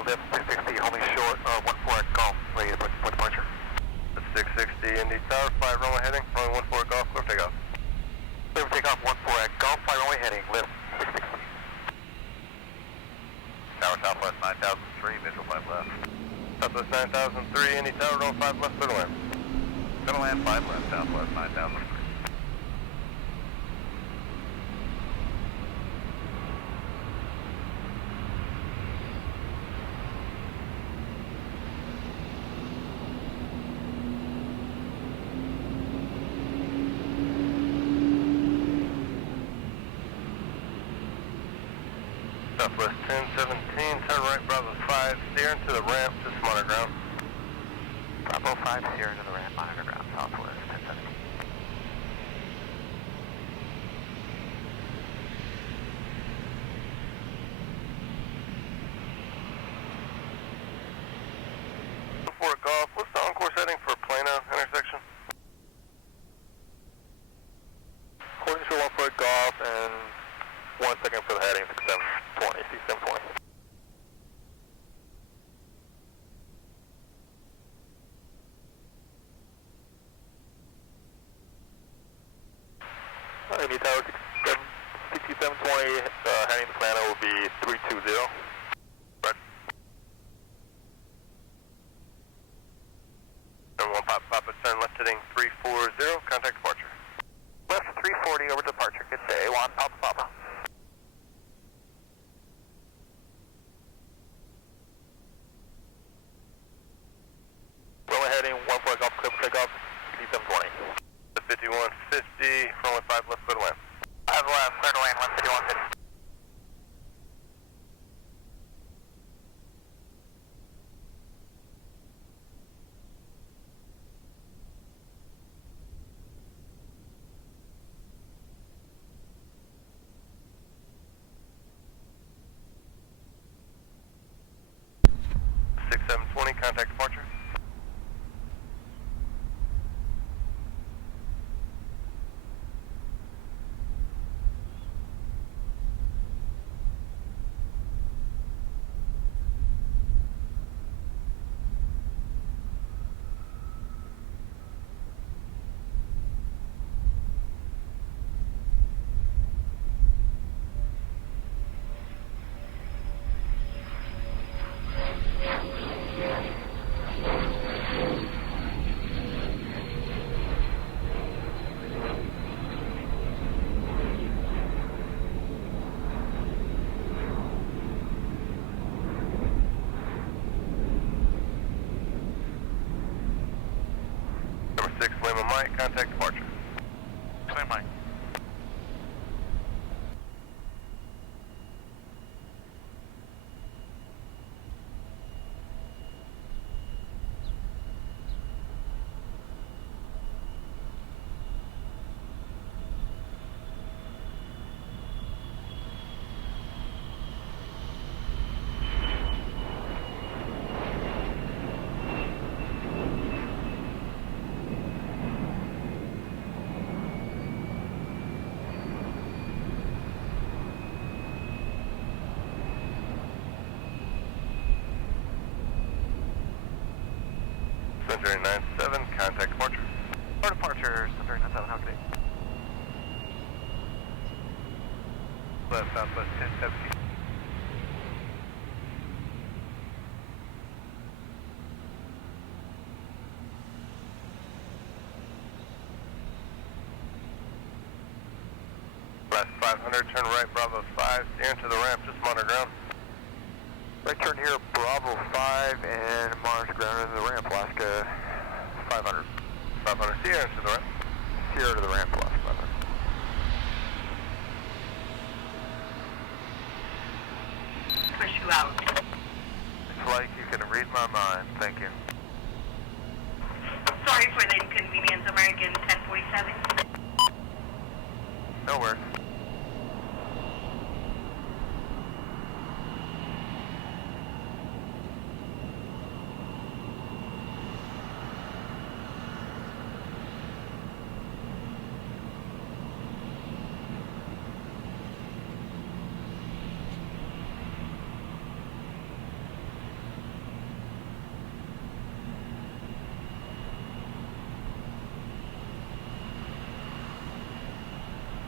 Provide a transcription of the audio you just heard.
lift 660, hold me short, 14 at Golf, ready for departure. 660 Indy Tower, fly runway heading, runway 14 Golf, clear for takeoff. Clear for takeoff, 14 at Golf, fly runway heading, lift 660. Tower Southwest 9003, visual 5 left. Southwest 9003, Indy Tower, runway 5 left, clear to land. Clear to land, 5 left, Southwest 9003. Southwest 1017, turn right, Bravo 5, steer into the ramp, just monitor ground. Bravo 5, steer into the ramp, monitor ground, Southwest 1017. Fort Golf, what's the on-course heading for Plano intersection? According to 14 Golf and 1 second for the heading, 6720, C720. Indy Tower 6720, heading to Plano will be 320. Right. And 1 Papa, turn left heading 340, contact departure. Left 340 over departure, good day, 1 Papa. Runway heading 14 Golf, clear for takeoff, C720. 5150, runway 5 left, clear to land. 5 left, clear to land, 15150. Contact departure. Number 6, Lima Mike, contact departure. Lima Mike. Center 97, contact departure. For departure, Center 97, how good? Left, Southwest 1017. Last 500, turn right, Bravo 5, steer into the ramp, just monitor ground. Right turn here, Bravo 5, and monitor ground into the ramp, Alaska 500. 500, steer into the ramp. Steer to the ramp, Alaska 500. Push you out. It's like you can read my mind, thank you. Sorry for the inconvenience, American 1047. No worries.